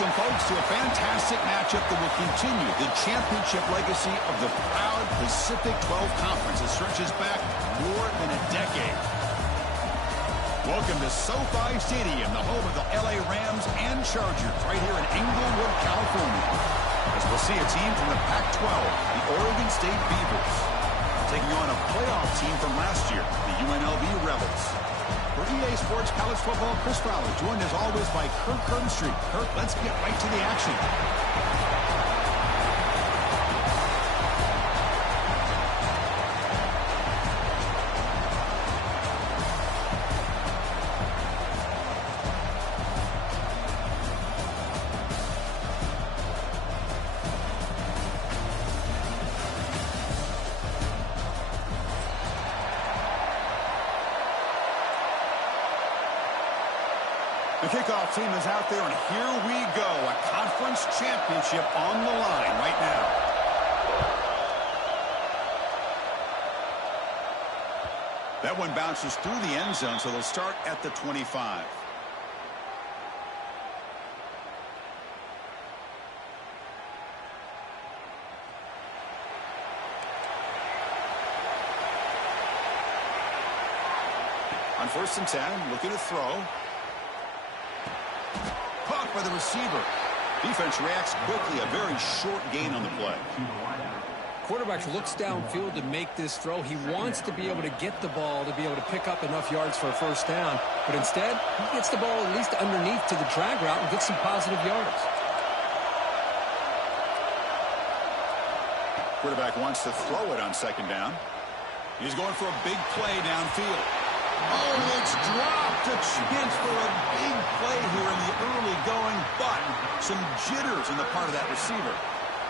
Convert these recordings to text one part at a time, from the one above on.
Welcome, folks, to a fantastic matchup that will continue the championship legacy of the proud Pacific 12 Conference that stretches back more than a decade. Welcome to SoFi Stadium, the home of the LA Rams and Chargers, right here in Inglewood, California. As we'll see a team from the Pac-12, the Oregon State Beavers, taking on a playoff team from last year, the UNLV Rebels. For EA Sports College Football, Chris Fowler, joined as always by Kirk Herbstreit. Kirk, let's get right to the action. The kickoff team is out there, and here we go. A conference championship on the line right now. That one bounces through the end zone, so they'll start at the 25. On 1st and 10, looking to throw. Caught by the receiver. Defense reacts quickly. A very short gain on the play. Quarterback looks downfield to make this throw. He wants to be able to get the ball to be able to pick up enough yards for a first down. But instead, he gets the ball at least underneath to the drag route and gets some positive yards. Quarterback wants to throw it on 2nd down. He's going for a big play downfield. Oh, it's dropped. A chance for a big play here in the early going, but some jitters on the part of that receiver.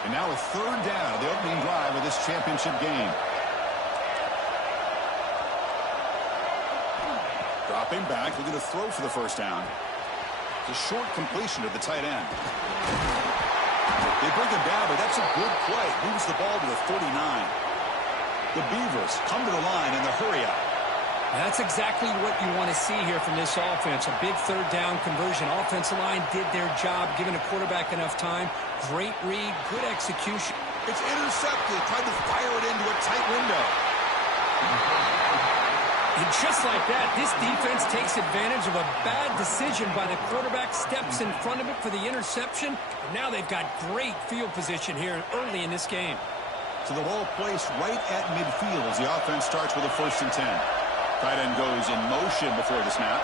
And now a 3rd down of the opening drive of this championship game. Dropping back, looking to throw for the first down. It's a short completion to the tight end. They bring him down, but that's a good play. Moves the ball to the 39. The Beavers come to the line in the hurry up. That's exactly what you want to see here from this offense. A big 3rd down conversion. Offensive line did their job, giving the quarterback enough time. Great read, good execution. It's intercepted. Tried to fire it into a tight window. And just like that, this defense takes advantage of a bad decision by the quarterback, steps in front of it for the interception. And now they've got great field position here early in this game. So the ball placed right at midfield as the offense starts with a 1st and 10. Tight end goes in motion before the snap.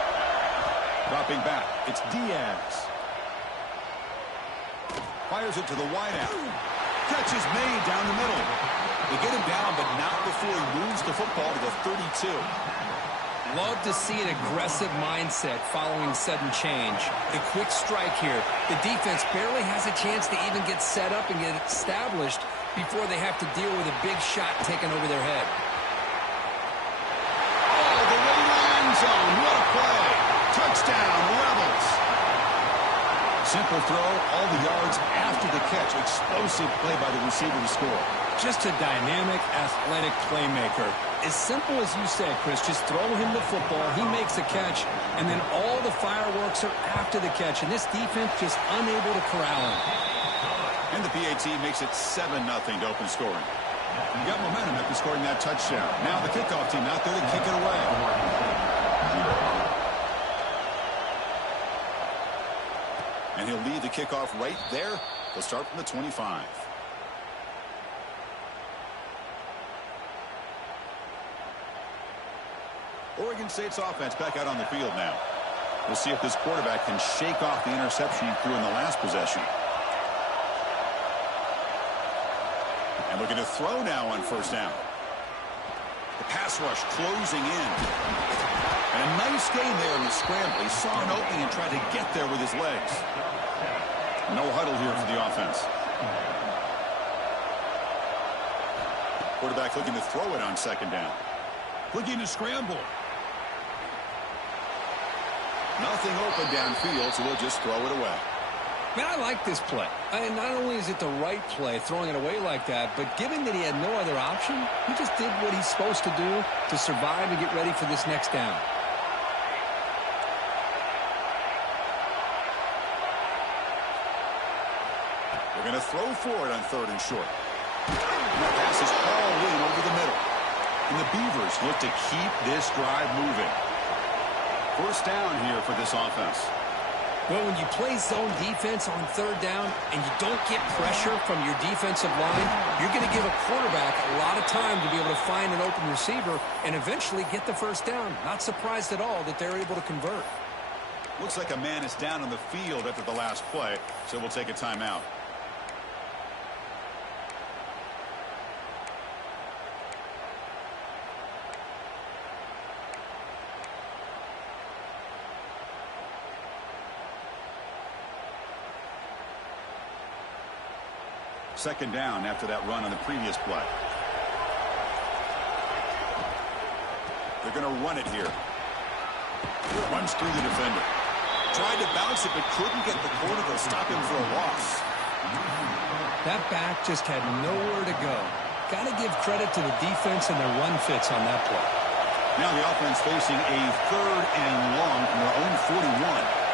Dropping back, it's Diaz. Fires it to the wideout. Catch is made down the middle. They get him down, but not before he moves the football to the 32. Love to see an aggressive mindset following sudden change. The quick strike here. The defense barely has a chance to even get set up and get established before they have to deal with a big shot taken over their head. Zone. What a play. Touchdown, Rebels. Simple throw, all the yards after the catch. Explosive play by the receiver to score. Just a dynamic, athletic playmaker. As simple as you said, Chris, just throw him the football, he makes a catch, and then all the fireworks are after the catch, and this defense just unable to corral him. And the PAT makes it 7-0 to open scoring. You got momentum after scoring that touchdown. Now the kickoff team out there to kick it away. And he'll lead the kickoff right there. They'll start from the 25. Oregon State's offense back out on the field now. We'll see if this quarterback can shake off the interception he threw in the last possession. And looking to throw now on 1st down. The pass rush closing in. And a nice gain there in the scramble. He saw an opening and tried to get there with his legs. No huddle here for the offense. Quarterback looking to throw it on 2nd down. Looking to scramble. Nothing open downfield, so they'll just throw it away. Man, I like this play. And not only is it the right play, throwing it away like that, but given that he had no other option, he just did what he's supposed to do to survive and get ready for this next down. to throw for it on 3rd and short. And that pass is hauled in over the middle. And the Beavers look to keep this drive moving. 1st down here for this offense. Well, when you play zone defense on 3rd down and you don't get pressure from your defensive line, you're going to give a quarterback a lot of time to be able to find an open receiver and eventually get the 1st down. Not surprised at all that they're able to convert. Looks like a man is down on the field after the last play, so we'll take a timeout. Second down after that run on the previous play. They're going to run it here. Runs through the defender. Tried to bounce it, but couldn't get the corner to stop him for a loss. That back just had nowhere to go. Got to give credit to the defense and their run fits on that play. Now the offense facing a 3rd and long from their own 41.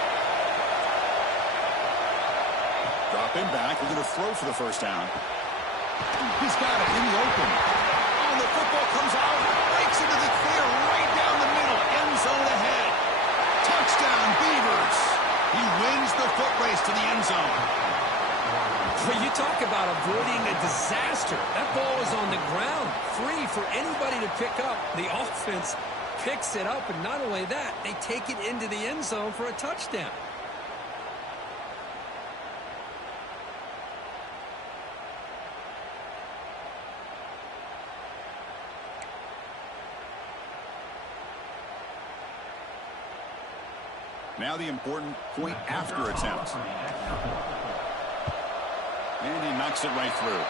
Dropping back, we're going to throw for the 1st down. He's got it in the open. Oh, the football comes out, breaks into the clear right down the middle, end zone ahead. Touchdown, Beavers. He wins the foot race to the end zone. Well, you talk about avoiding a disaster. That ball is on the ground, free for anybody to pick up. The offense picks it up, and not only that, they take it into the end zone for a touchdown. Now the important point after attempt. And he knocks it right through.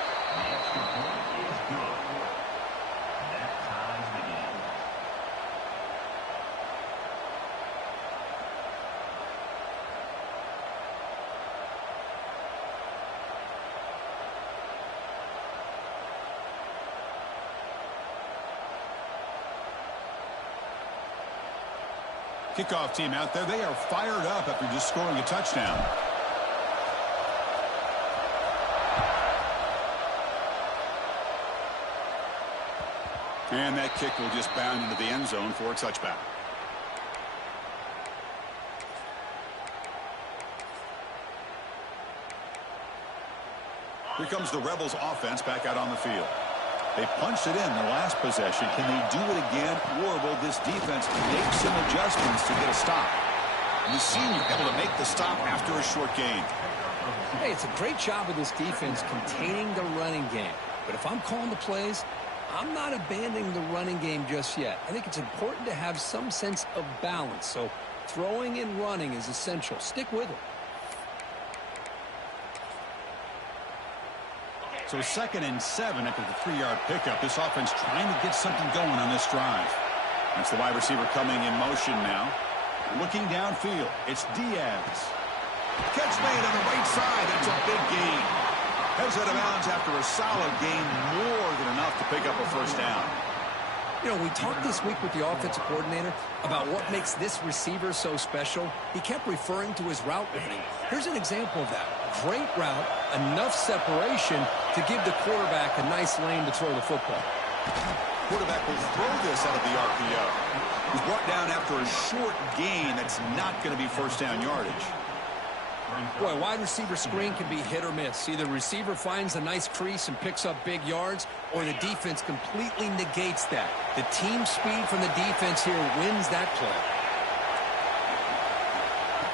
Kickoff team out there. They are fired up after just scoring a touchdown. And that kick will just bound into the end zone for a touchback. Here comes the Rebels offense back out on the field. They punched it in the last possession. Can they do it again, or will this defense make some adjustments to get a stop? And the senior able to make the stop after a short gain. Hey, it's a great job of this defense containing the running game. But if I'm calling the plays, I'm not abandoning the running game just yet. I think it's important to have some sense of balance. So throwing and running is essential. Stick with it. So 2nd and 7 after the 3-yard pickup. This offense trying to get something going on this drive. That's the wide receiver coming in motion now. Looking downfield, it's Diaz. Catch made on the right side. That's a big gain. Heads out of bounds after a solid gain, more than enough to pick up a 1st down. You know, we talked this week with the offensive coordinator about what makes this receiver so special. He kept referring to his route running. Here's an example of that. Great route, enough separation to give the quarterback a nice lane to throw the football. Quarterback will throw this out of the RPO. He's brought down after a short gain that's not going to be 1st down yardage. Boy, wide receiver screen can be hit or miss. Either the receiver finds a nice crease and picks up big yards, or the defense completely negates that. The team speed from the defense here wins that play.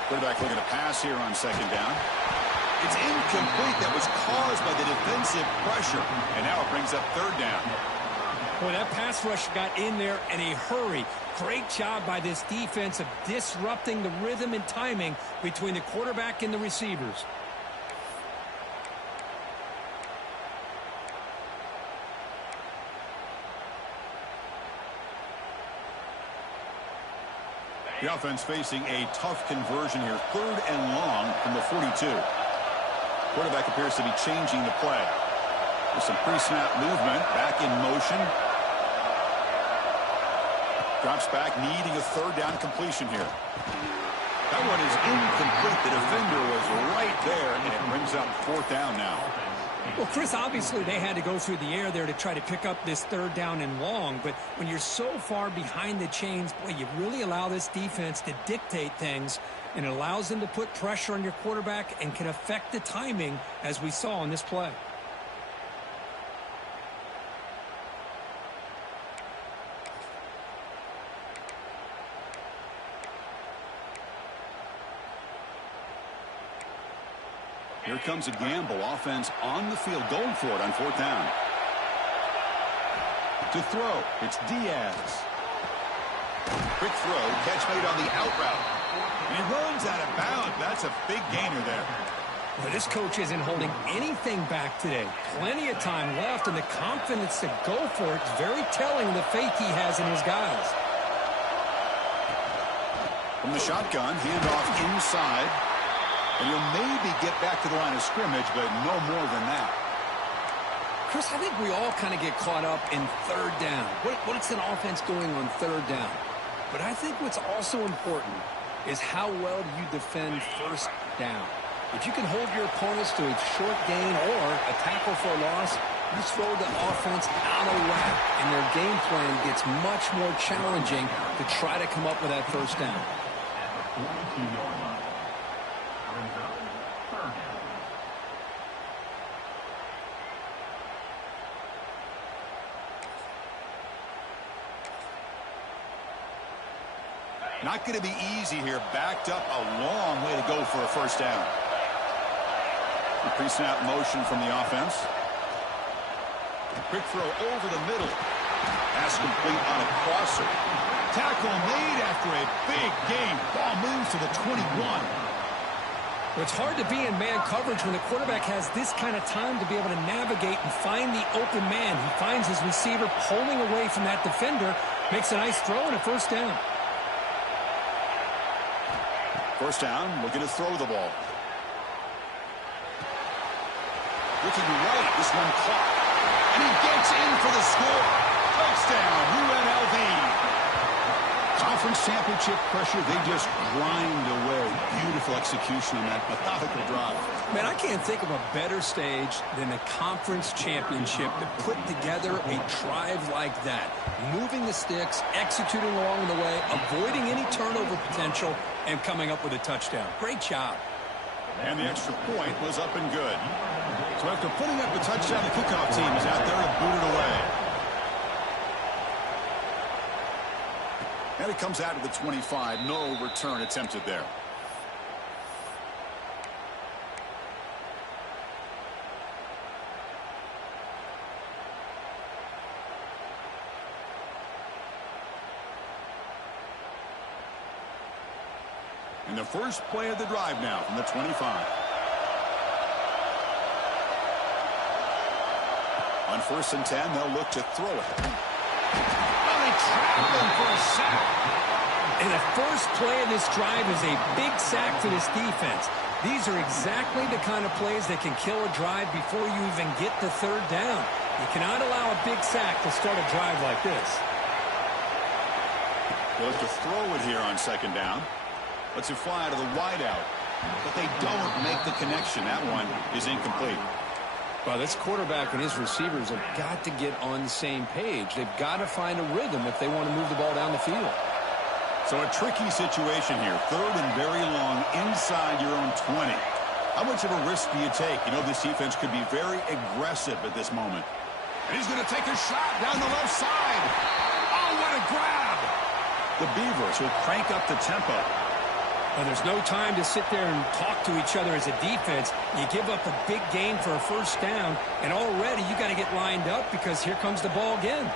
Quarterback looking to pass here on 2nd down. It's incomplete. That was caused by the defensive pressure. And now it brings up 3rd down. Boy, that pass rush got in there in a hurry. Great job by this defense of disrupting the rhythm and timing between the quarterback and the receivers. The offense facing a tough conversion here. 3rd and long from the 42. Quarterback appears to be changing the play. With some pre-snap movement, back in motion. Drops back, needing a 3rd down completion here. That one is incomplete. The defender was right there, and it brings up fourth down now. Well, Chris, obviously they had to go through the air there to try to pick up this third down and long, but when you're so far behind the chains, boy, you really allow this defense to dictate things, and it allows them to put pressure on your quarterback and can affect the timing, as we saw on this play. Here comes a gamble. Offense on the field, going for it on fourth down. To throw, it's Diaz. Quick throw, catch made on the out route. And he runs out of bounds. That's a big gainer there. Well, this coach isn't holding anything back today. Plenty of time left, and the confidence to go for it is very telling of the faith he has in his guys. From the shotgun, handoff inside. And he'll maybe get back to the line of scrimmage, but no more than that. Chris, I think we all kind of get caught up in third down. What's an offense doing on third down? But I think what's also important is how well do you defend first down. If you can hold your opponents to a short gain or a tackle for a loss, you throw the offense out of whack, and their game plan gets much more challenging to try to come up with that first down. Not going to be easy here. Backed up a long way to go for a first down. A pre-snap motion from the offense. Quick throw over the middle. Pass complete on a crosser. Tackle made after a big gain. Ball moves to the 21. Well, it's hard to be in man coverage when the quarterback has this kind of time to be able to navigate and find the open man. He finds his receiver pulling away from that defender, makes a nice throw and a first down. First down, looking to throw the ball. Looking right, this one caught. And he gets in for the score. Touchdown, UNLV. Conference championship pressure, they just grind away. Beautiful execution on that methodical drive. Man, I can't think of a better stage than a conference championship to put together a drive like that. Moving the sticks, executing along the way, avoiding any turnover potential, and coming up with a touchdown. Great job. And the extra point was up and good. So after putting up the touchdown, the kickoff team is out there to boot it away. And it comes out to the 25. No return attempted there. And the first play of the drive now from the 25. On 1st and 10, they'll look to throw it. Oh, they trap him for a sack. And the first play of this drive is a big sack for this defense. These are exactly the kind of plays that can kill a drive before you even get to third down. You cannot allow a big sack to start a drive like this. Goes to throw it here on 2nd down. Lets it fly to the wideout. But they don't make the connection. That one is incomplete. Well, this quarterback and his receivers have got to get on the same page. They've got to find a rhythm if they want to move the ball down the field. So a tricky situation here. 3rd and very long inside your own 20. How much of a risk do you take? You know, this defense could be very aggressive at this moment. And he's going to take a shot down the left side. Oh, what a grab. The Beavers will crank up the tempo. Well, there's no time to sit there and talk to each other as a defense. You give up a big gain for a first down, and already you got to get lined up because here comes the ball again.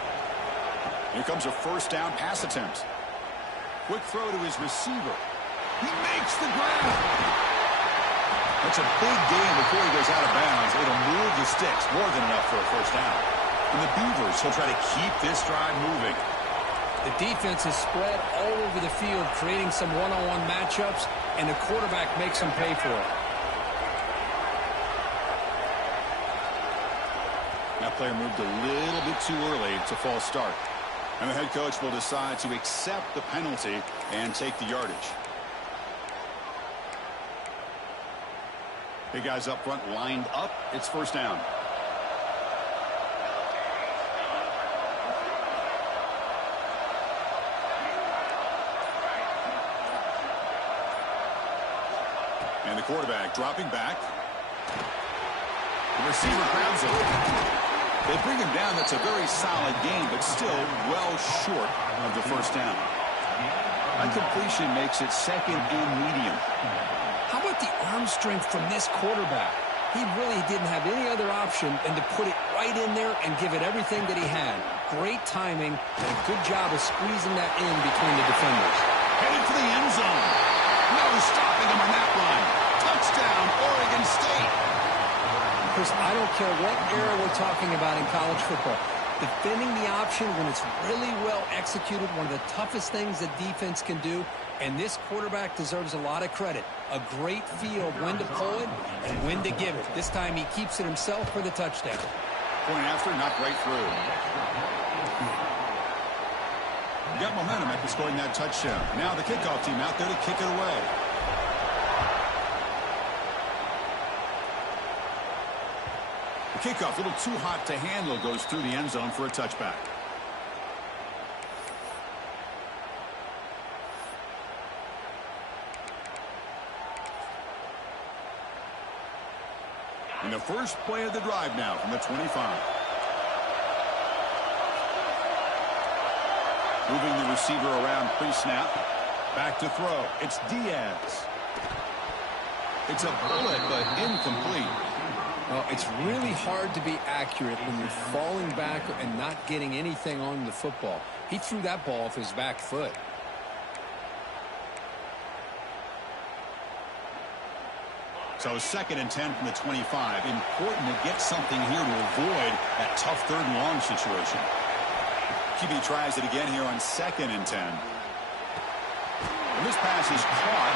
Here comes a first down pass attempt. Quick throw to his receiver. He makes the grab. That's a big gain before he goes out of bounds. It'll move the sticks, more than enough for a first down. And the Beavers will try to keep this drive moving. The defense is spread all over the field, creating some one-on-one matchups, and the quarterback makes them pay for it. That player moved a little bit too early. It's a false start. And the head coach will decide to accept the penalty and take the yardage. The guys up front lined up. It's first down. And the quarterback dropping back. The receiver grabs him. They bring him down. That's a very solid game, but still well short of the first down. A completion makes it second and medium. How about the arm strength from this quarterback? He really didn't have any other option than to put it right in there and give it everything that he had. Great timing and a good job of squeezing that in between the defenders. Headed for the end zone. No stopping him on that line. Touchdown, Oregon State. Chris, I don't care what era we're talking about in college football. Defending the option when it's really well executed, one of the toughest things that defense can do, and this quarterback deserves a lot of credit. A great feel of when to pull it and when to give it. This time he keeps it himself for the touchdown. Point after, knocked right through. Got momentum after scoring that touchdown. Now the kickoff team out there to kick it away. The kickoff, a little too hot to handle, goes through the end zone for a touchback. And the first play of the drive now from the 25. Moving the receiver around pre-snap. Back to throw. It's Diaz. It's a bullet, but incomplete. Well, it's really hard to be accurate when you're falling back and not getting anything on the football. He threw that ball off his back foot. So second and 10 from the 25. Important to get something here to avoid that tough third and long situation. QB tries it again here on second and 10. And this pass is caught.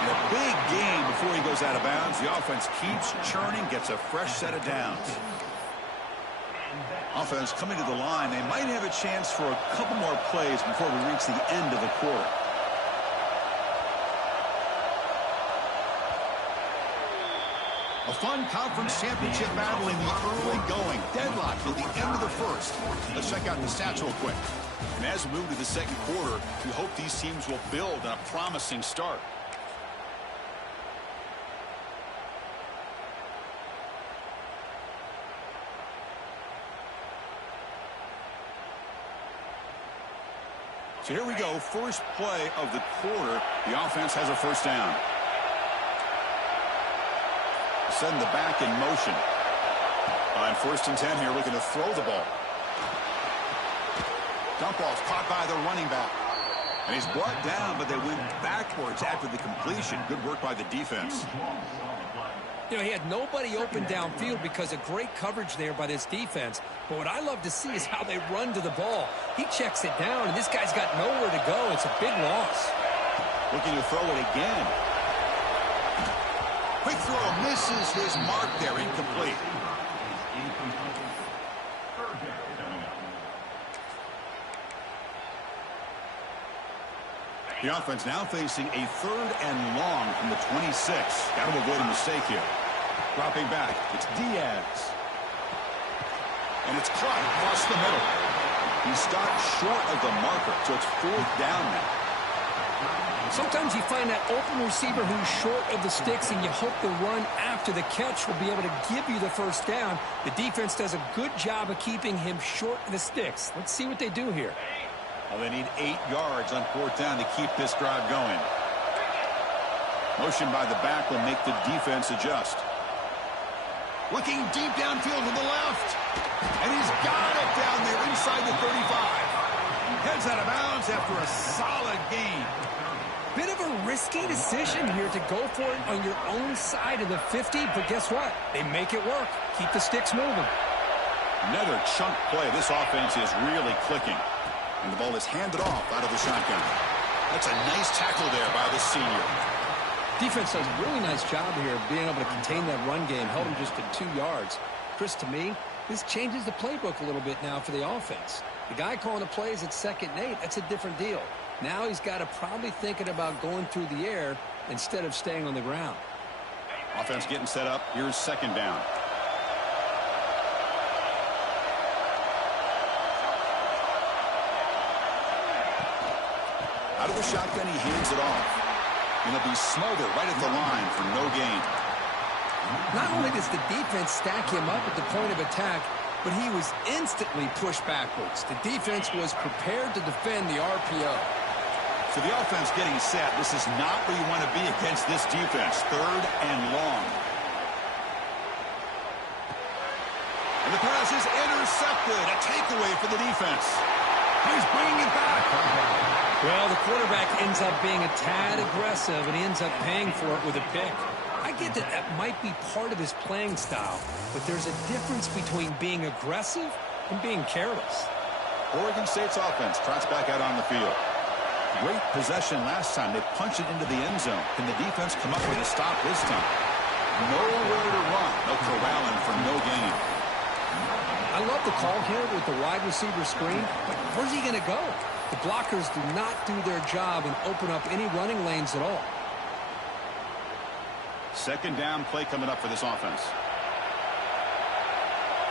And a big gain before he goes out of bounds. The offense keeps churning, gets a fresh set of downs. Offense coming to the line. They might have a chance for a couple more plays before we reach the end of the quarter. A fun conference championship battle in the early going. Deadlock at the end of the first. Let's check out the stats real quick. And as we move to the second quarter, we hope these teams will build on a promising start. So here we go. First play of the quarter. The offense has a first down. Send the back in motion. On first and 10 here, looking to throw the ball. Dump off caught by the running back. And he's brought down, but they went backwards after the completion. Good work by the defense. You know, he had nobody open downfield because of great coverage there by this defense. But what I love to see is how they run to the ball. He checks it down, and this guy's got nowhere to go. It's a big loss. Looking to throw it again. Quick throw misses his mark there, incomplete. The offense now facing a third and long from the 26. Got to avoid a mistake here. Dropping back, it's Diaz. And it's caught across the middle. He stopped short of the marker, so it's fourth down now. Sometimes you find that open receiver who's short of the sticks, and you hope the run after the catch will be able to give you the first down. The defense does a good job of keeping him short of the sticks. Let's see what they do here. Well, they need 8 yards on fourth down to keep this drive going. Motion by the back will make the defense adjust. Looking deep downfield to the left. And he's got it down there inside the 35. Heads out of bounds after a solid gain. Bit of a risky decision here to go for it on your own side of the 50, but guess what? They make it work. Keep the sticks moving. Another chunk play. This offense is really clicking. And the ball is handed off out of the shotgun. That's a nice tackle there by the senior. Defense does a really nice job here of being able to contain that run game, held him just to 2 yards. Chris, to me, this changes the playbook a little bit now for the offense. The guy calling the plays at 2nd and 8, that's a different deal. Now he's got to probably thinking about going through the air instead of staying on the ground. Offense getting set up. Here's second down. Out of the shotgun, he hands it off. And he'll be smothered right at the line for no gain. Not only does the defense stack him up at the point of attack, but he was instantly pushed backwards. The defense was prepared to defend the RPO. So the offense getting set. This is not where you want to be against this defense. Third and long. And the pass is intercepted. A takeaway for the defense. He's bringing it back. Well, the quarterback ends up being a tad aggressive, and he ends up paying for it with a pick. I get that that might be part of his playing style, but there's a difference between being aggressive and being careless. Oregon State's offense trots back out on the field. Great possession last time. They punch it into the end zone. Can the defense come up with a stop this time? Nowhere to run. They'll corral him for no gain. I love the call here with the wide receiver screen, but where's he going to go? The blockers do not do their job and open up any running lanes at all. Second down play coming up for this offense.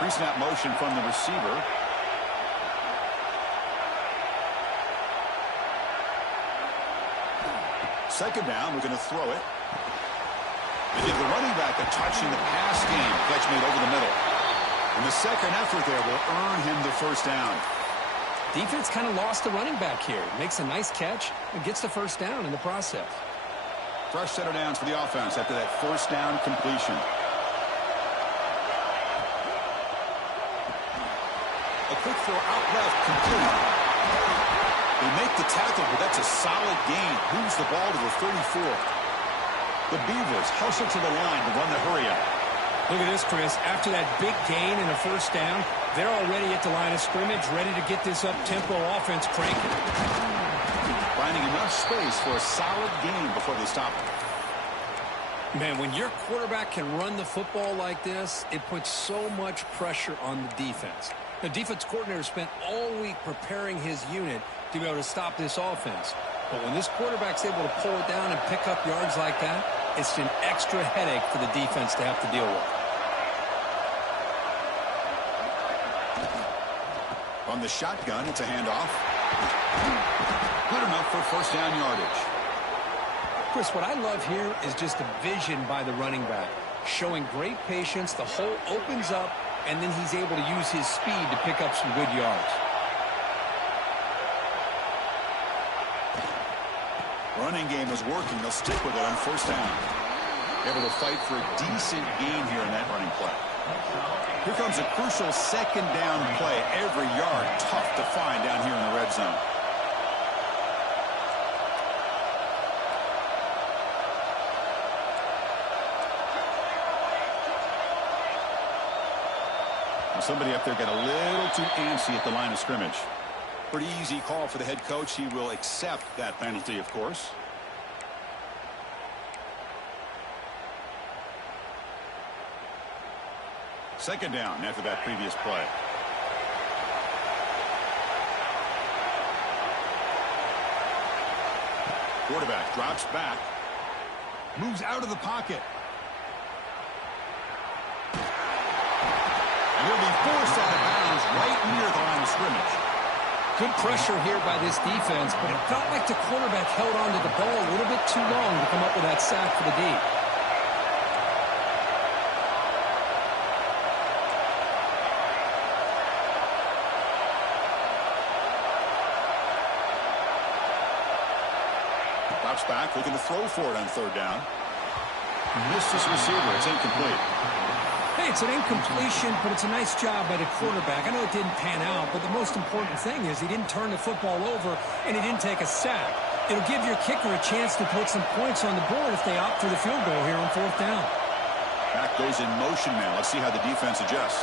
Pre-snap motion from the receiver. Second down, we're going to throw it. They give the running back a touch in the pass game. Catch made over the middle. And the second effort there will earn him the first down. Defense kind of lost the running back here. Makes a nice catch and gets the first down in the process. Fresh set of downs for the offense after that first down completion. A quick throw out left, complete. They make the tackle, but that's a solid gain. Moves the ball to the 34. The Beavers hustle to the line to run the hurry up. Look at this, Chris. After that big gain and a first down, they're already at the line of scrimmage, ready to get this up-tempo offense cranking. Finding enough space for a solid gain before they stop it. Man, when your quarterback can run the football like this, it puts so much pressure on the defense. The defense coordinator spent all week preparing his unit to be able to stop this offense. But when this quarterback's able to pull it down and pick up yards like that, it's an extra headache for the defense to have to deal with. On the shotgun, it's a handoff. Good enough for first down yardage. Chris, what I love here is just the vision by the running back. Showing great patience, the hole opens up, and then he's able to use his speed to pick up some good yards. Running game is working. They'll stick with it on first down. Able to fight for a decent gain here in that running play. Here comes a crucial second down play. Every yard tough to find down here in the red zone. Well, somebody up there got a little too antsy at the line of scrimmage. Pretty easy call for the head coach. He will accept that penalty, of course. Second down after that previous play. Quarterback drops back. Moves out of the pocket. And he'll be forced out of bounds right near the line of scrimmage. Good pressure here by this defense, but it felt like the quarterback held on to the ball a little bit too long to come up with that sack for the D. Drops back, looking to throw for it on third down. Missed his receiver. It's incomplete. Hey, it's an incompletion, but it's a nice job by the quarterback. I know it didn't pan out, but the most important thing is he didn't turn the football over and he didn't take a sack. It'll give your kicker a chance to put some points on the board if they opt for the field goal here on fourth down. Back goes in motion now. Let's see how the defense adjusts.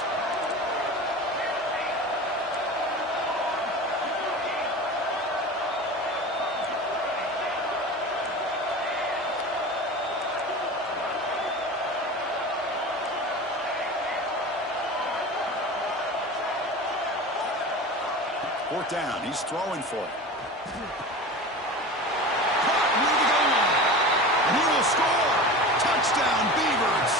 Fourth down. He's throwing for it. Caught near the goal line. And he will score. Touchdown, Beavers!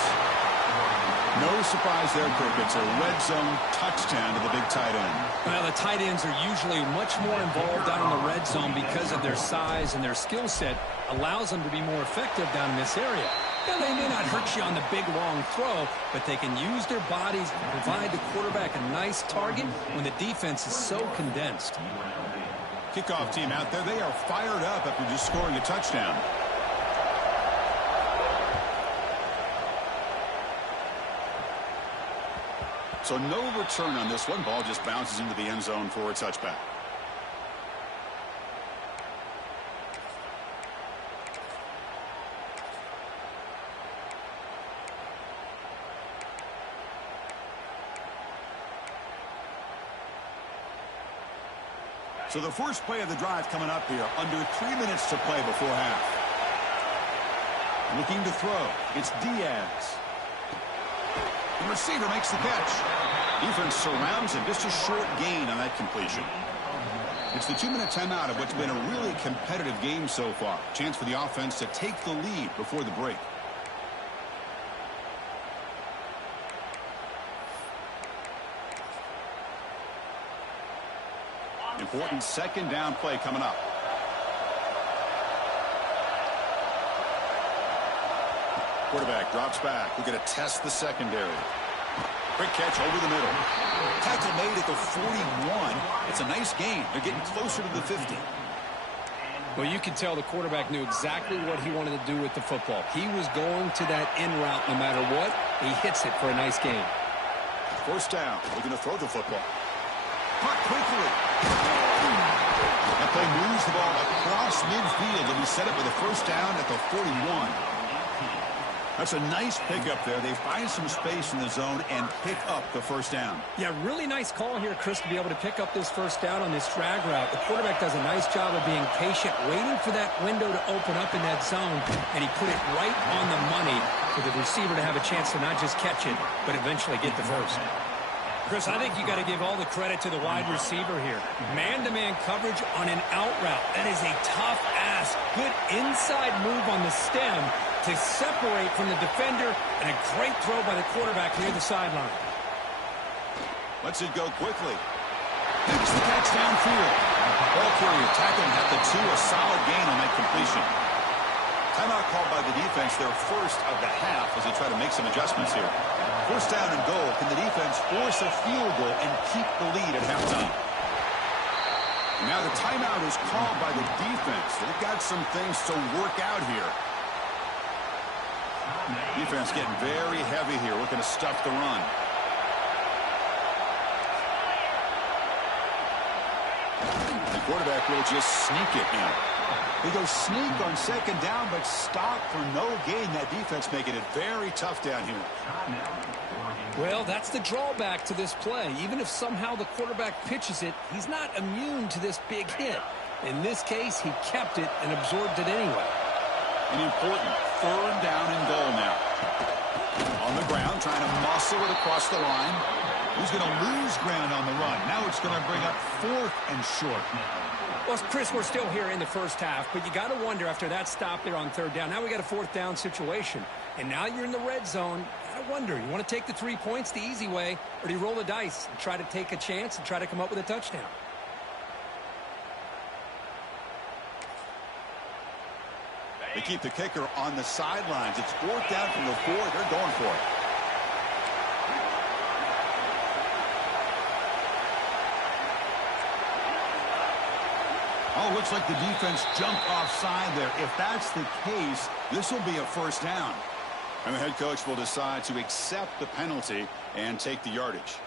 No surprise there, Kirk. It's a red zone touchdown to the big tight end. Well, the tight ends are usually much more involved down in the red zone because of their size, and their skill set allows them to be more effective down in this area. Now, they may not hurt you on the big, long throw, but they can use their bodies to provide the quarterback a nice target when the defense is so condensed. Kickoff team out there. They are fired up after just scoring a touchdown. So no return on this one. Ball just bounces into the end zone for a touchback. So the first play of the drive coming up here. Under 3 minutes to play before half. Looking to throw. It's Diaz. The receiver makes the catch. Defense surrounds him. Just a short gain on that completion. It's the 2-minute timeout of what's been a really competitive game so far. Chance for the offense to take the lead before the break. Important second down play coming up. Quarterback drops back. We're going to test the secondary. Quick catch over the middle. Tackle made at the 41. It's a nice gain. They're getting closer to the 50. Well, you can tell the quarterback knew exactly what he wanted to do with the football. He was going to that in route no matter what. He hits it for a nice gain. First down. We're going to throw the football. Caught quickly. That play moves the ball across midfield, and he set it with a first down at the 41. That's a nice pickup there. They find some space in the zone and pick up the first down. Yeah, really nice call here, Chris, to be able to pick up this first down on this drag route. The quarterback does a nice job of being patient, waiting for that window to open up in that zone, and he put it right on the money for the receiver to have a chance to not just catch it, but eventually get the first. Chris, I think you got to give all the credit to the wide receiver here. Man-to-man coverage on an out route. That is a tough ask. Good inside move on the stem to separate from the defender, and a great throw by the quarterback near the sideline. Lets it go quickly. Makes the catch downfield. Ball carrier tackling at the 2, a solid gain on that completion. Timeout called by the defense, their first of the half, as they try to make some adjustments here. First down and goal. Can the defense force a field goal and keep the lead at halftime? Now the timeout is called by the defense. They've got some things to work out here. Defense getting very heavy here, looking to stuff the run. The quarterback will just sneak it now. They go sneak on second down, but stop for no gain. That defense making it very tough down here. Well, that's the drawback to this play. Even if somehow the quarterback pitches it, he's not immune to this big hit. In this case, he kept it and absorbed it anyway. An important third down and goal now. On the ground, trying to muscle it across the line. He's going to lose ground on the run. Now it's going to bring up 4th and short. Well, Chris, we're still here in the first half, but you got to wonder after that stop there on third down. Now we got a 4th down situation, and now you're in the red zone. I wonder, you want to take the 3 points the easy way, or do you roll the dice and try to take a chance and try to come up with a touchdown? They keep the kicker on the sidelines. It's 4th down from the 4. They're going for it. Oh, looks like the defense jumped offside there. If that's the case, this will be a first down. And the head coach will decide to accept the penalty and take the yardage.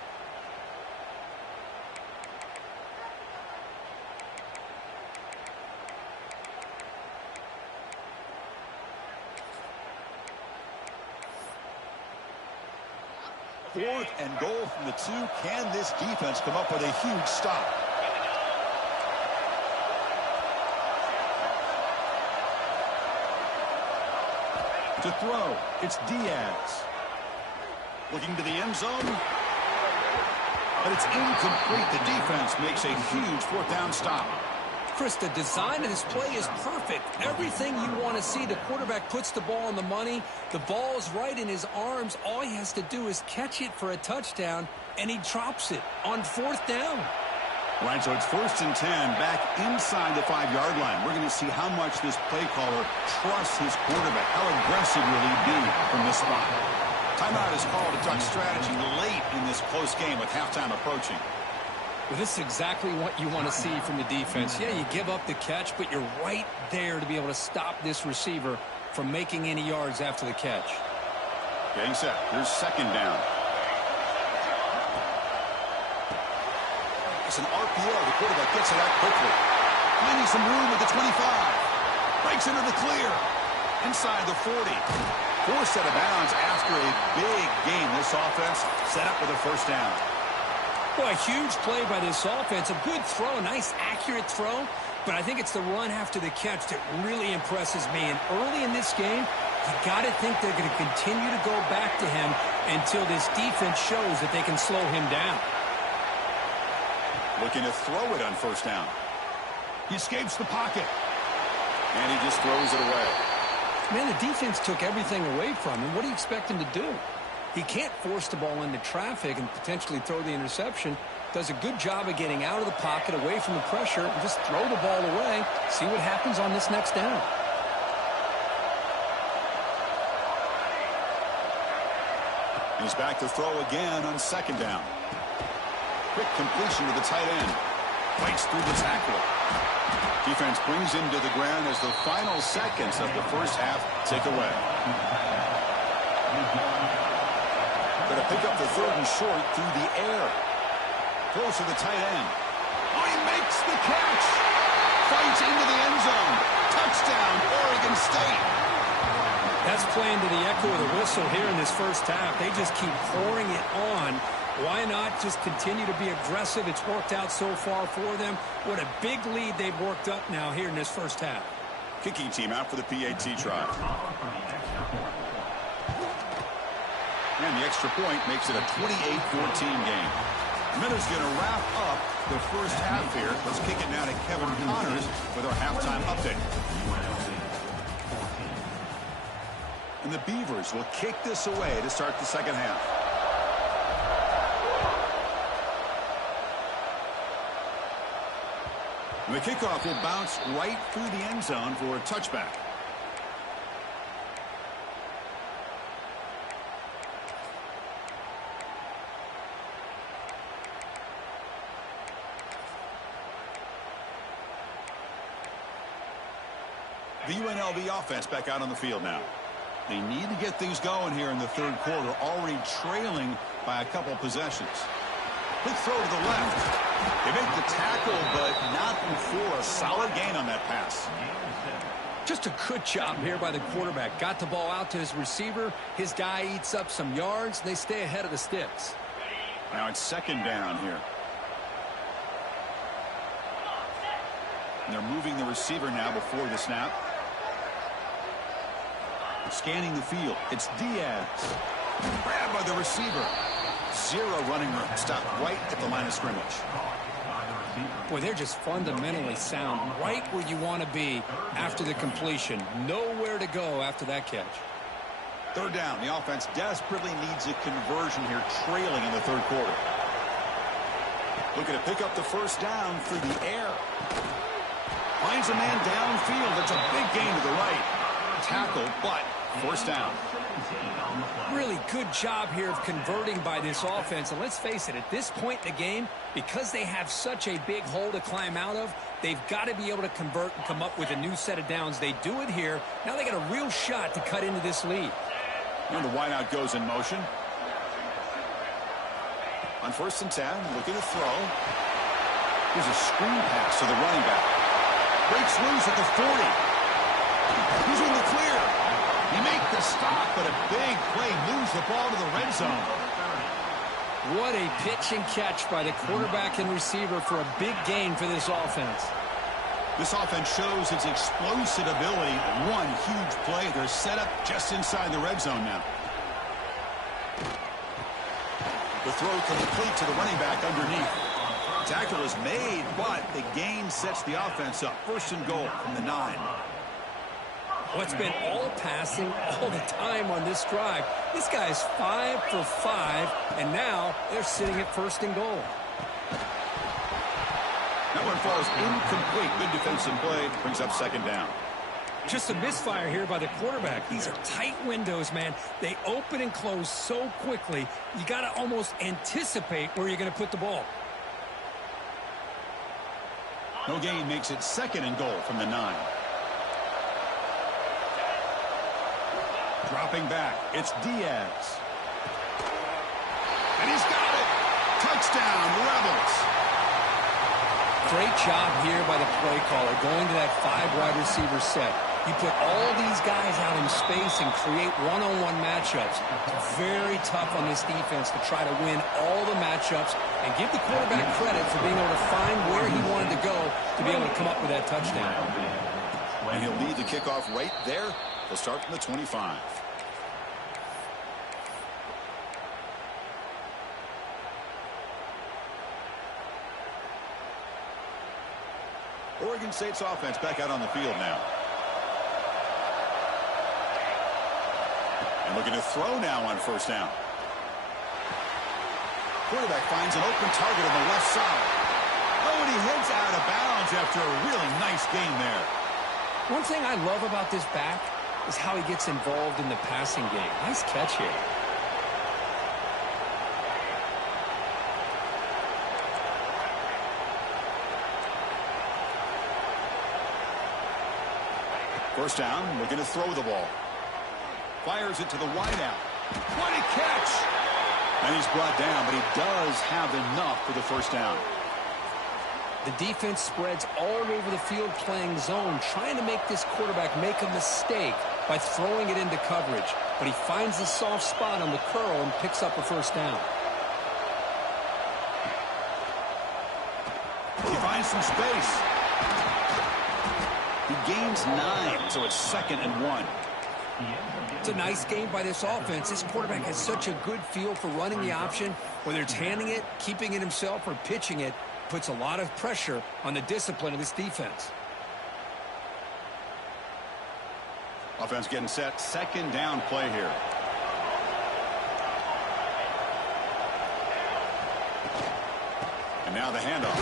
Fourth and goal from the 2. Can this defense come up with a huge stop? To throw, it's Diaz. Looking to the end zone. But it's incomplete. The defense makes a huge 4th down stop. Chris, the design of this play is perfect. Everything you want to see. The quarterback puts the ball on the money. The ball's right in his arms. All he has to do is catch it for a touchdown, and he drops it on 4th down. All right, so it's 1st and 10 back inside the 5-yard line. We're going to see how much this play caller trusts his quarterback. How aggressive will he be from this spot? Timeout is called to talk strategy late in this close game with halftime approaching. Well, this is exactly what you want to see from the defense. Yeah, you give up the catch, but you're right there to be able to stop this receiver from making any yards after the catch. Getting set. Here's 2nd down. It's an RPO. The quarterback gets it out quickly. Finding some room at the 25. Breaks into the clear. Inside the 40. 4 set of bounds after a big game. This offense set up with a 1st down. Boy, a huge play by this offense. A good throw, a nice, accurate throw. But I think it's the run after the catch that really impresses me. And early in this game, you got to think they're going to continue to go back to him until this defense shows that they can slow him down. Looking to throw it on 1st down. He escapes the pocket. And he just throws it away. Man, the defense took everything away from him. What do you expect him to do? He can't force the ball into traffic and potentially throw the interception. Does a good job of getting out of the pocket, away from the pressure, and just throw the ball away. See what happens on this next down. He's back to throw again on 2nd down. Quick completion to the tight end. Fights through the tackle. Defense brings him to the ground as the final seconds of the 1st half tick away. Going to pick up the 3rd and short through the air. Throws to the tight end. Oh, he makes the catch. Fights into the end zone. Touchdown, Oregon State. That's playing to the echo of the whistle here in this 1st half. They just keep pouring it on. Why not just continue to be aggressive? It's worked out so far for them. What a big lead they've worked up now here in this 1st half. Kicking team out for the PAT try. And the extra point makes it a 28-14 game. Miller's going to wrap up the 1st half here. Let's kick it now to Kevin Connors with our halftime update. And the Beavers will kick this away to start the 2nd half. And the kickoff will bounce right through the end zone for a touchback. The UNLV offense back out on the field now. They need to get things going here in the 3rd quarter, already trailing by a couple possessions. Quick throw to the left. They make the tackle, but not before a solid gain on that pass. Just a good job here by the quarterback. Got the ball out to his receiver. His guy eats up some yards. They stay ahead of the sticks. Now it's 2nd down here. And they're moving the receiver now before the snap. Scanning the field. It's Diaz. Grabbed by the receiver. 0 running room. Stopped right at the line of scrimmage. Boy, they're just fundamentally sound. Right where you want to be after the completion. Nowhere to go after that catch. 3rd down. The offense desperately needs a conversion here, trailing in the 3rd quarter. Looking to pick up the 1st down through the air. Finds a man downfield. It's a big gain to the right. Tackle, but 1st down. Really good job here of converting by this offense. And let's face it, at this point in the game, because they have such a big hole to climb out of, they've got to be able to convert and come up with a new set of downs. They do it here. Now they got a real shot to cut into this lead. And the wideout goes in motion. On 1st and 10, looking to throw. Here's a screen pass to the running back. Breaks loose at the 40. He's in the clear. He makes the stop, but a big play moves the ball to the red zone. What a pitch and catch by the quarterback and receiver for a big gain for this offense. This offense shows its explosive ability. One huge play. They're set up just inside the red zone now. The throw complete to the running back underneath. Tackle is made, but the gain sets the offense up. First and goal from the 9. Well, it's been all passing all the time on this drive. This guy's 5 for 5, and now they're sitting at first and goal. That one falls incomplete. Good defensive play. Brings up second down. Just a misfire here by the quarterback. These are tight windows, man. They open and close so quickly, you got to almost anticipate where you're going to put the ball. No gain makes it second and goal from the 9. Dropping back, it's Diaz. And he's got it. Touchdown, Rebels. Great job here by the play caller, going to that 5 wide receiver set. You put all these guys out in space and create one-on-one matchups. Very tough on this defense to try to win all the matchups and give the quarterback credit for being able to find where he wanted to go to be able to come up with that touchdown. And he'll lead the kickoff right there. He'll start from the 25. Oregon State's offense back out on the field now. And looking to throw now on first down. Quarterback finds an open target on the left side. Oh, and he heads out of bounds after a really nice game there. One thing I love about this back is how he gets involved in the passing game. Nice catch here. First down, looking to throw the ball. Fires it to the wideout. What a catch! And he's brought down, but he does have enough for the first down. The defense spreads all over the field playing zone, trying to make this quarterback make a mistake by throwing it into coverage. But he finds the soft spot on the curl and picks up a first down. He finds some space. He gains 9, so it's 2nd and 1. It's a nice game by this offense. This quarterback has such a good feel for running the option. Whether it's handing it, keeping it himself, or pitching it, puts a lot of pressure on the discipline of this defense. Offense getting set. Second down play here. And now the handoff.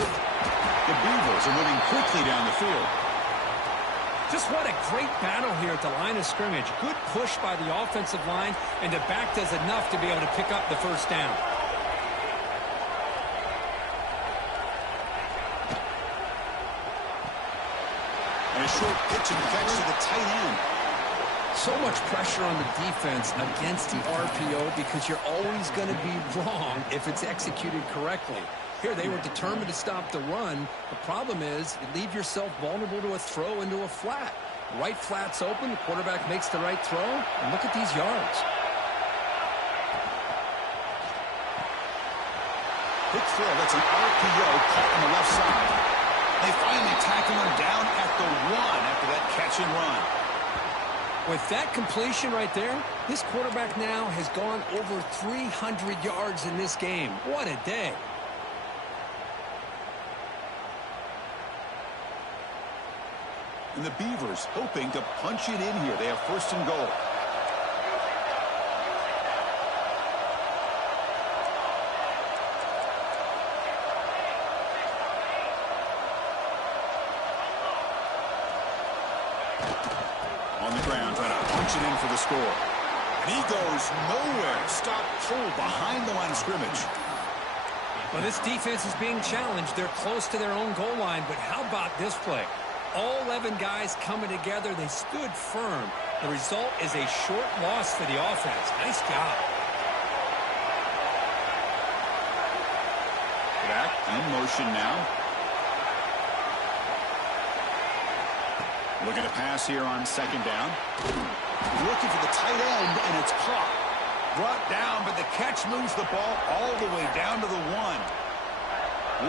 The Beavers are moving quickly down the field. Just what a great battle here at the line of scrimmage. Good push by the offensive line, and the back does enough to be able to pick up the first down. And a short pitch and catch to the tight end. So much pressure on the defense against the RPO because you're always going to be wrong if it's executed correctly. Here, they were determined to stop the run. The problem is you leave yourself vulnerable to a throw into a flat. Right flat's open. The quarterback makes the right throw. And look at these yards. Quick throw. That's an RPO caught on the left side. They finally tackle him down at the 1 after that catch and run. With that completion right there, this quarterback now has gone over 300 yards in this game. What a day. And the Beavers hoping to punch it in here. They have first and goal. On the ground, trying to punch it in for the score. And he goes nowhere. Stop cold behind the line of scrimmage. Well, this defense is being challenged. They're close to their own goal line, but how about this play? All 11 guys coming together. They stood firm. The result is a short loss for the offense. Nice job. Back in motion now. Looking to pass here on second down. Looking for the tight end, and it's caught. Brought down, but the catch moves the ball all the way down to the 1.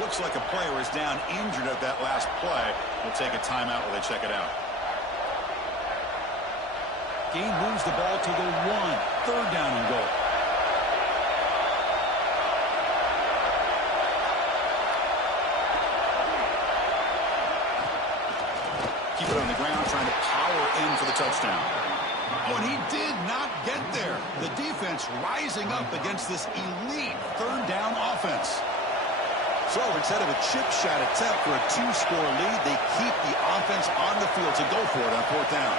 Looks like a player is down injured at that last play. We'll take a timeout while they check it out. Gain moves the ball to the 1. Third down and goal. the ground, trying to power in for the touchdown. Oh, and he did not get there. The defense rising up against this elite third down offense. So instead of a chip shot attempt for a 2-score lead, they keep the offense on the field to go for it on fourth down.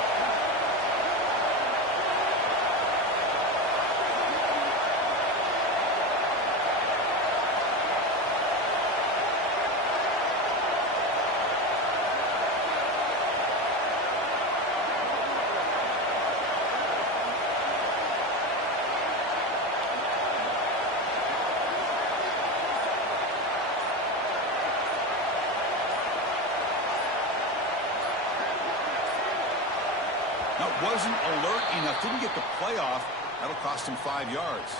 Wasn't alert enough, didn't get the playoff. That'll cost him 5 yards.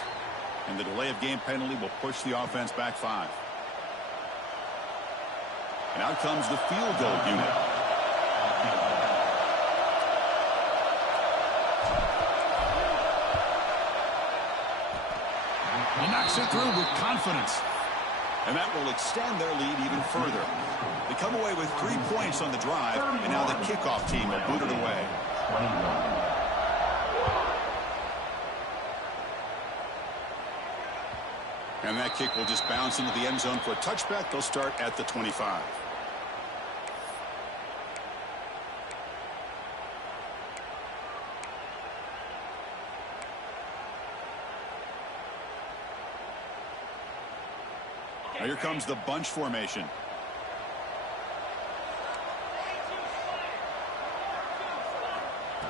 And the delay of game penalty will push the offense back 5. And out comes the field goal unit. He knocks it through with confidence. And that will extend their lead even further. They come away with 3 points on the drive, and now the kickoff team will boot it away. And that kick will just bounce into the end zone for a touchback. They'll start at the 25. Now here comes the bunch formation.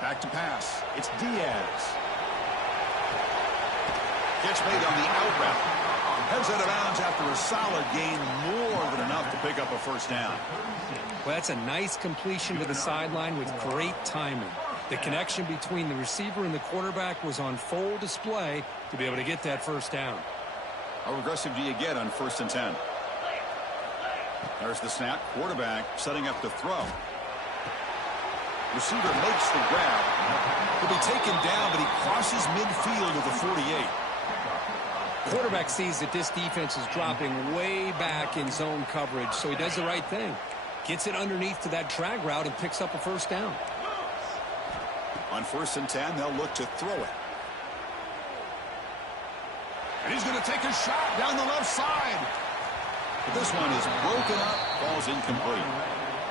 Back to pass. It's Diaz. Catch made on the out route. Heads out of bounds after a solid gain, more than enough to pick up a first down. Well, that's a nice completion to the sideline with great timing. The connection between the receiver and the quarterback was on full display to be able to get that first down. How aggressive do you get on 1st and 10? There's the snap. Quarterback setting up to throw. Receiver makes the grab. He'll be taken down, but he crosses midfield to the 48. Quarterback sees that this defense is dropping way back in zone coverage, so he does the right thing. Gets it underneath to that drag route and picks up a first down. On 1st and 10, they'll look to throw it. And he's going to take a shot down the left side. But this one is broken up, falls incomplete.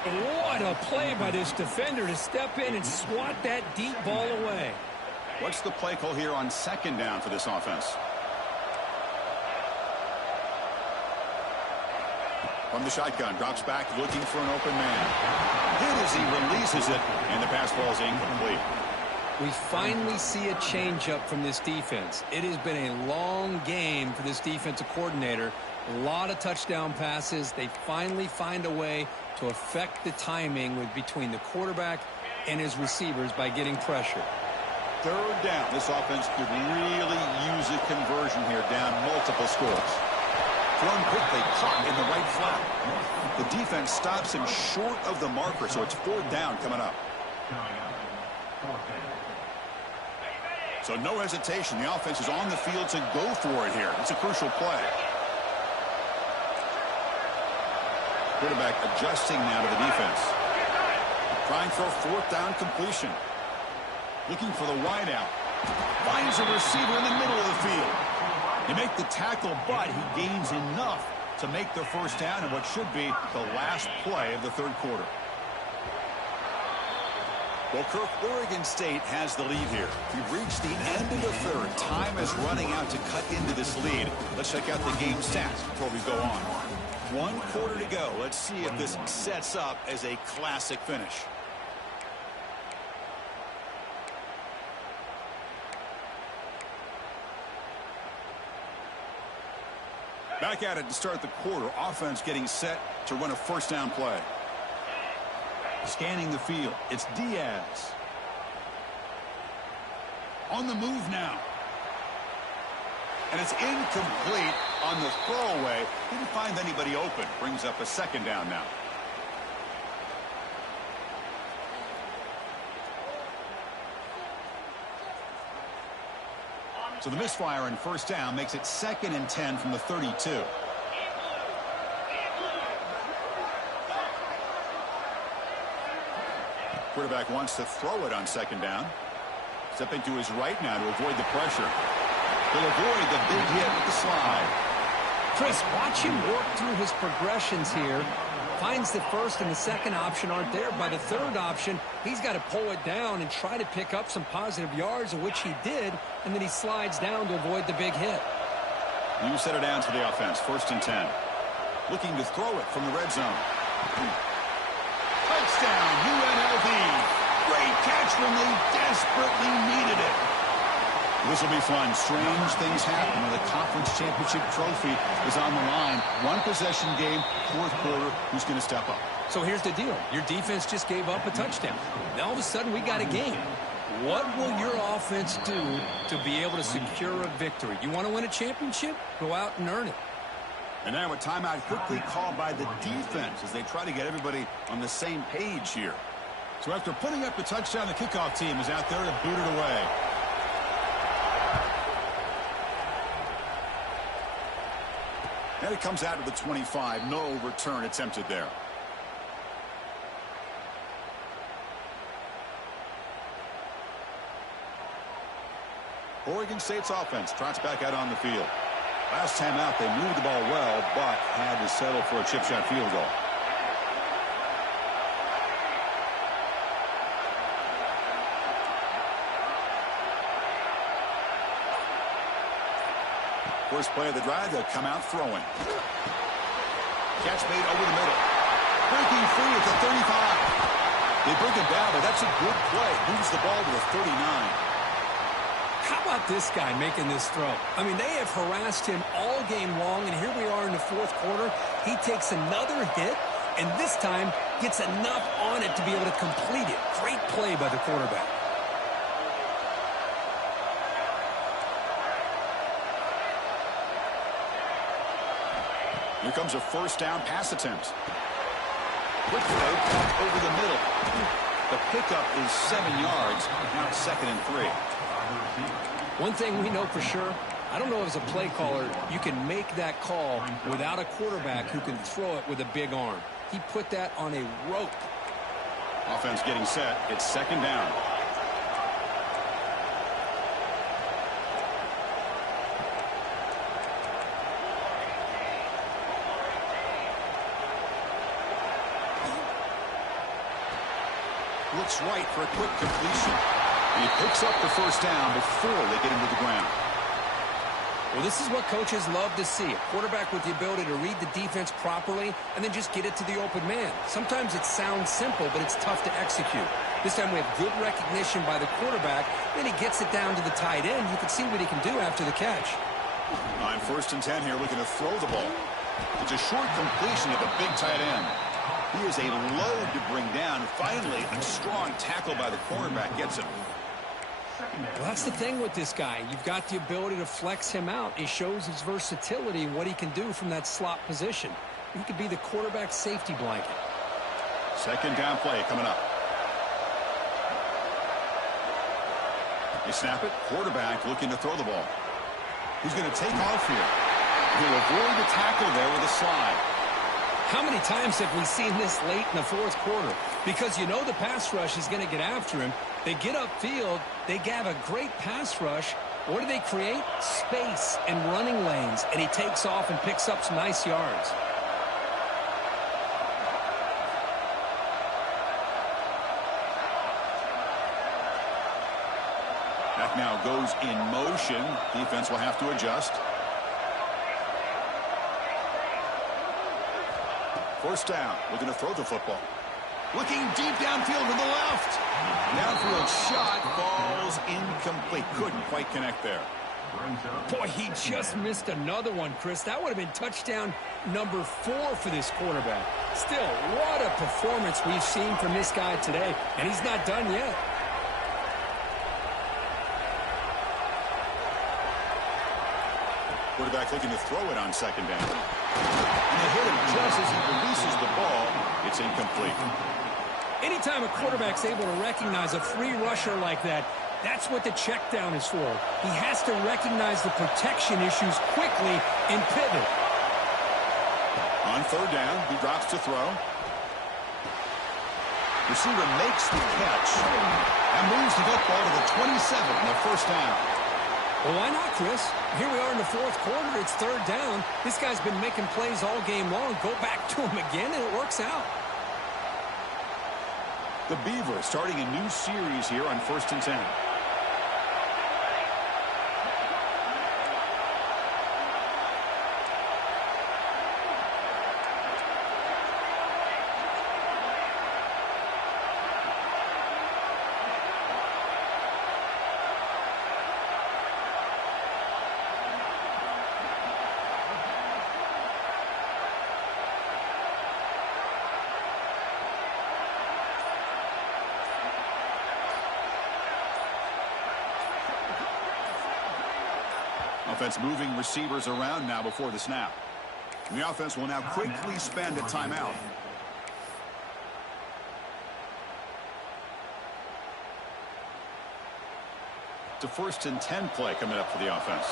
What a play by this defender to step in and swat that deep ball away. What's the play call here on 2nd down for this offense? From the shotgun, drops back looking for an open man. Hit as he releases it, and the pass falls incomplete. We finally see a changeup from this defense. It has been a long game for this defensive coordinator. A lot of touchdown passes. They finally find a way to affect the timing between the quarterback and his receivers by getting pressure. 3rd down. This offense could really use a conversion here, down multiple scores. Thrown quickly, caught in the right flat. The defense stops him short of the marker, so it's 4th down coming up. So no hesitation. The offense is on the field to go for it here. It's a crucial play. Quarterback adjusting now to the defense. Trying for a 4th down completion. Looking for the wide out. Finds a receiver in the middle of the field. They make the tackle, but he gains enough to make the first down in what should be the last play of the 3rd quarter. Well, Kirk, Oregon State has the lead here. We've reached the end of the 3rd. Time is running out to cut into this lead. Let's check out the game stats before we go on. 1 quarter to go. Let's see if this sets up as a classic finish. Back at it to start the quarter. Offense getting set to run a first down play. Scanning the field. It's Diaz. On the move now. And it's incomplete on the throwaway. Didn't find anybody open. Brings up a 2nd down now. So the misfire on 1st down makes it 2nd and 10 from the 32. Quarterback wants to throw it on second down. Stepping to his right now to avoid the pressure. He'll avoid the big hit with the slide. Chris, watch him work through his progressions here. Finds the first and the second option aren't there. By the third option, he's got to pull it down and try to pick up some positive yards, of which he did, and then he slides down to avoid the big hit. You set it down to the offense, 1st and 10. Looking to throw it from the red zone. Touchdown, UNLV. Great catch when they desperately needed it. This will be fun. Strange things happen when the conference championship trophy is on the line. One possession game, 4th quarter. Who's going to step up? So here's the deal. Your defense just gave up a touchdown. Now all of a sudden we got a game. What will your offense do to be able to secure a victory? You want to win a championship? Go out and earn it. And now a timeout quickly called by the defense as they try to get everybody on the same page here. So after putting up the touchdown, the kickoff team is out there to boot it away. And it comes out of the 25. No return attempted there. Oregon State's offense trots back out on the field. Last time out, they moved the ball well, but had to settle for a chip shot field goal. First play of the drive, they'll come out throwing. Catch made over the middle. Breaking free at the 35. They bring him down, but that's a good play. Moves the ball to the 39. How about this guy making this throw? I mean, they have harassed him all game long, and here we are in the 4th quarter. He takes another hit, and this time gets enough on it to be able to complete it. Great play by the quarterback. Here comes a 1st down pass attempt. Quick throw back over the middle. The pickup is 7 yards. Now it's 2nd and 3. One thing we know for sure, I don't know as a play caller, you can make that call without a quarterback who can throw it with a big arm. He put that on a rope. Offense getting set. It's 2nd down. Looks right for a quick completion. He picks up the 1st down before they get him to the ground. Well, this is what coaches love to see. A quarterback with the ability to read the defense properly and then just get it to the open man. Sometimes it sounds simple, but it's tough to execute. This time we have good recognition by the quarterback. Then he gets it down to the tight end. You can see what he can do after the catch. On 1st and 10 here, looking to throw the ball. It's a short completion of the big tight end. He is a load to bring down. Finally, a strong tackle by the cornerback gets him. Well, that's the thing with this guy. You've got the ability to flex him out. He shows his versatility and what he can do from that slot position. He could be the quarterback safety blanket. 2nd down play coming up. They snap it. Quarterback looking to throw the ball. He's going to take off here. He'll avoid the tackle there with a slide. How many times have we seen this late in the 4th quarter? Because you know the pass rush is going to get after him. They get upfield. They have a great pass rush. What do they create? Space and running lanes. And he takes off and picks up some nice yards. That now goes in motion. Defense will have to adjust. 1st down. Looking to throw the football. Looking deep downfield to the left. Downfield shot falls incomplete. Couldn't quite connect there. Boy, he just missed another one, Chris. That would have been touchdown number 4 for this quarterback. Still, what a performance we've seen from this guy today. And he's not done yet. Quarterback looking to throw it on 2nd down. And they hit him just as he releases the ball. It's incomplete. Anytime a quarterback's able to recognize a free rusher like that, that's what the check down is for. He has to recognize the protection issues quickly and pivot. On 3rd down, he drops to throw. Receiver makes the catch and moves the football to the 27 and a first down. Well, why not, Chris? Here we are in the fourth quarter. It's third down. This guy's been making plays all game long. Go back to him again, and it works out. The Beavers starting a new series here on 1st and 10. Offense moving receivers around now before the snap. And the offense will now quickly spend a timeout. It's a 1st and 10 play coming up for the offense.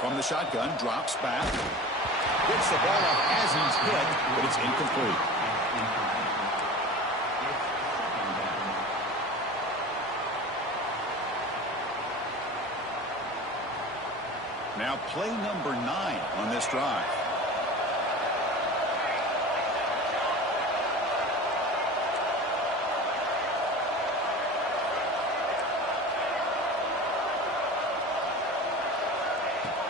From the shotgun, drops back. Gets the ball off as he's hit, but it's incomplete. Now play number 9 on this drive.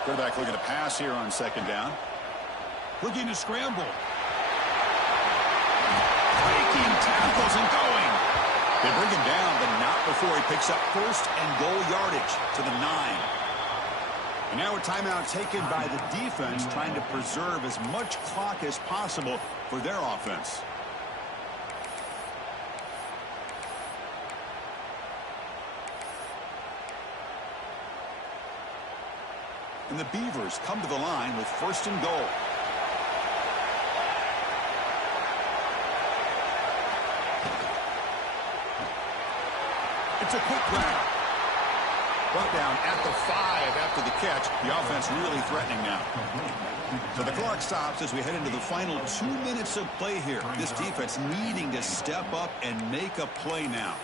Quarterback looking to pass here on 2nd down. Looking to scramble. Breaking tackles and going. They bring him down, but not before he picks up 1st and goal yardage to the 9. And now a timeout taken by the defense, trying to preserve as much clock as possible for their offense. And the Beavers come to the line with 1st and goal. It's a quick grab. Brought down at the 5 after the catch. The offense really threatening now. So the clock stops as we head into the final 2 minutes of play here. This defense needing to step up and make a play now.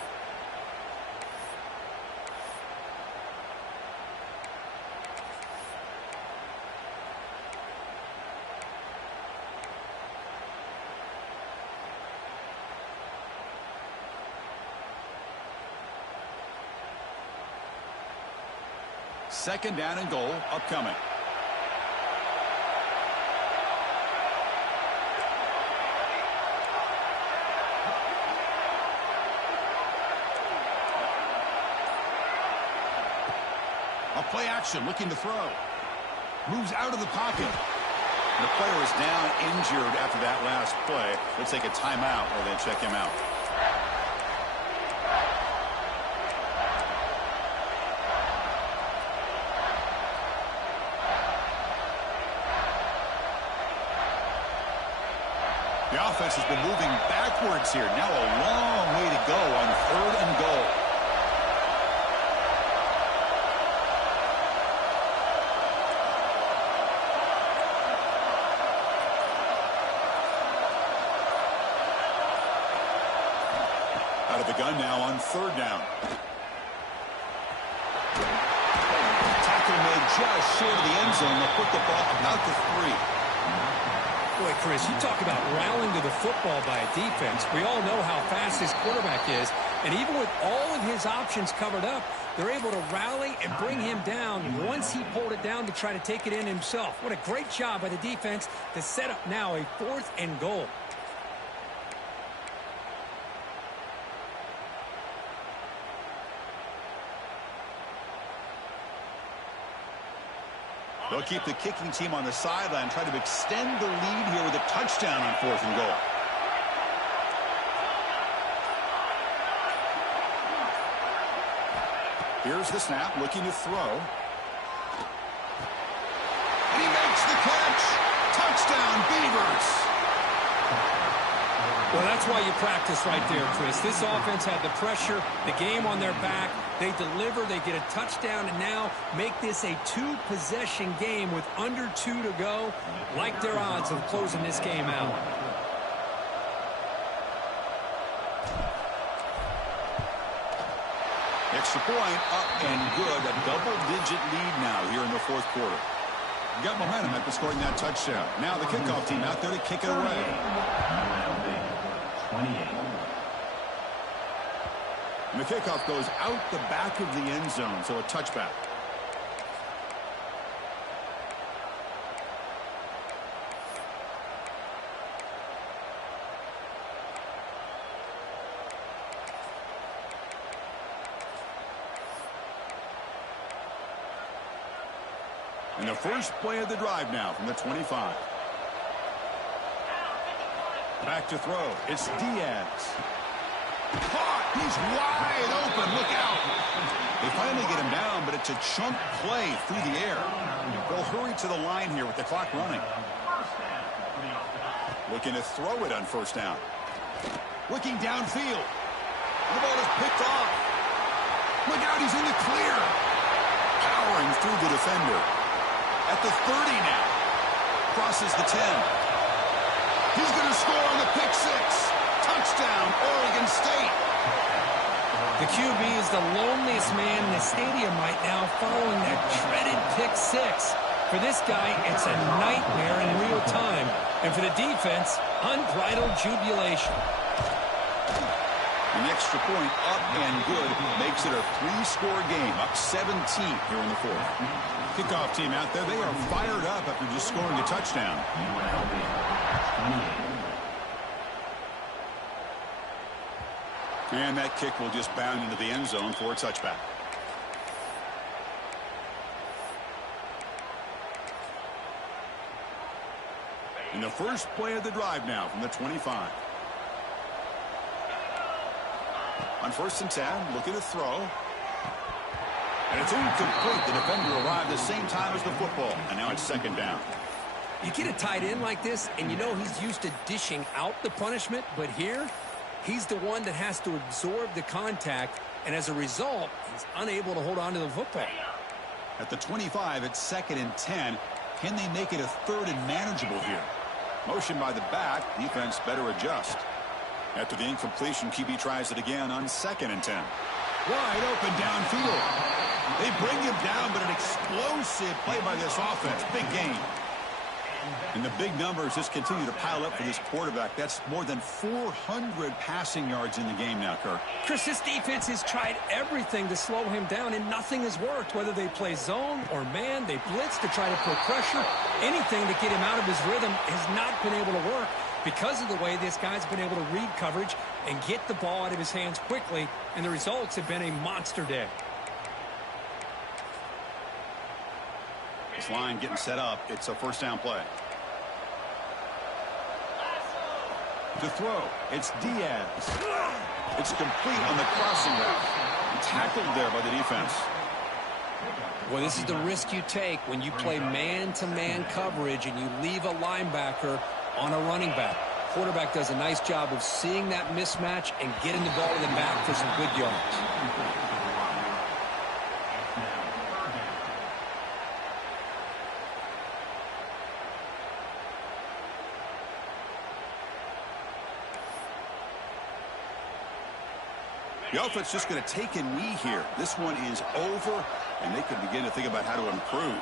Second down and goal upcoming. A play action looking to throw. Moves out of the pocket. The player is down injured after that last play. Let's take a timeout while they check him out. The offense has been moving backwards here. Now a long way to go on 3rd and goal. Out of the gun now on 3rd down. Tackle made just short of the end zone. They'll put the ball about the 3. Boy, Chris, you talk about rallying to the football by a defense. We all know how fast his quarterback is. And even with all of his options covered up, they're able to rally and bring him down once he pulled it down to try to take it in himself. What a great job by the defense to set up now a 4th and goal. They'll keep the kicking team on the sideline, try to extend the lead here with a touchdown on 4th and goal. Here's the snap, looking to throw. And he makes the catch. Touchdown, Beavers. Well, that's why you practice right there, Chris. This offense had the pressure, the game on their back. They deliver, they get a touchdown, and now make this a two-possession game with under 2 to go. Like their odds of closing this game out. Extra point, up and good. A double-digit lead now here in the fourth quarter. Got momentum after scoring that touchdown. Now the kickoff team out there to kick it away. 28. And the kickoff goes out the back of the end zone, so a touchback. And the first play of the drive now from the 25. Back to throw. It's Diaz. Caught. He's wide open. Look out. They finally get him down, but it's a chunk play through the air. They'll hurry to the line here with the clock running. Looking to throw it on first down. Looking downfield. The ball is picked off. Look out. He's in the clear. Powering through the defender. At the 30 now. Crosses the 10. He's going to score on the pick six. Touchdown, Oregon State. The QB is the loneliest man in the stadium right now following that dreaded pick six. For this guy, it's a nightmare in real time. And for the defense, unbridled jubilation. An extra point up and good makes it a 3-score game, up 17 here in the fourth. Kickoff team out there, they are fired up after just scoring a touchdown. And that kick will just bound into the end zone for a touchback. And the first play of the drive now from the 25. On 1st and 10, looking to throw. And it's incomplete. The defender arrived the same time as the football. And now it's 2nd down. You get a tight end like this, and you know he's used to dishing out the punishment. But here, he's the one that has to absorb the contact. And as a result, he's unable to hold on to the football. At the 25, it's 2nd and 10. Can they make it a 3rd and manageable here? Motion by the back. Defense better adjust. After the incompletion, QB tries it again on 2nd and 10. Wide open downfield. They bring him down, but an explosive play by this offense. Big game. And the big numbers just continue to pile up for this quarterback. That's more than 400 passing yards in the game now, Kirk. Chris, this defense has tried everything to slow him down, and nothing has worked. Whether they play zone or man, they blitz to try to put pressure. Anything to get him out of his rhythm has not been able to work because of the way this guy's been able to read coverage and get the ball out of his hands quickly, and the results have been a monster day. This line getting set up. It's a 1st down play. To throw, it's Diaz. It's complete on the crossing route. Tackled there by the defense. Well, this is the risk you take when you play man-to-man coverage and you leave a linebacker on a running back. Quarterback does a nice job of seeing that mismatch and getting the ball to the back for some good yards. The offense just going to take a knee here. This one is over, and they can begin to think about how to improve.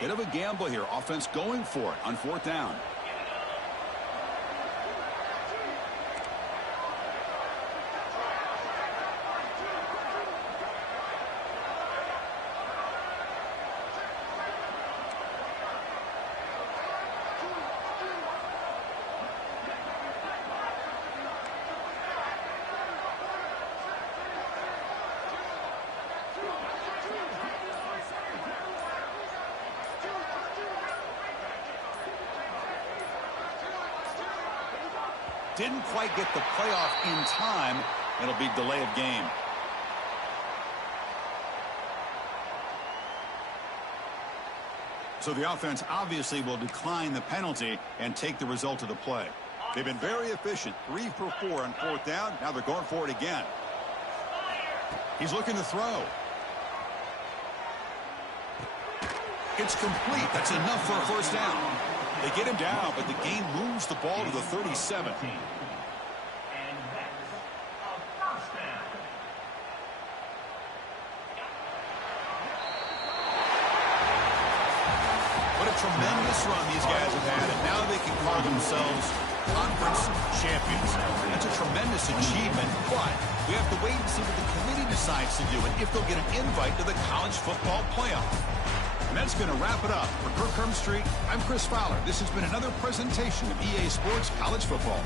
Bit of a gamble here. Offense going for it on 4th down. Didn't quite get the playoff in time. It'll be delay of game. So the offense obviously will decline the penalty and take the result of the play. They've been very efficient. 3 for 4 on 4th down. Now they're going for it again. He's looking to throw. It's complete. That's enough for a first down. They get him down, but the game moves the ball to the 37. Tremendous run these guys have had, and now they can call themselves conference champions. That's a tremendous achievement, but we have to wait and see what the committee decides to do and if they'll get an invite to the college football playoff. And that's going to wrap it up. For Kirk Herbstreit, I'm Chris Fowler. This has been another presentation of EA Sports College Football.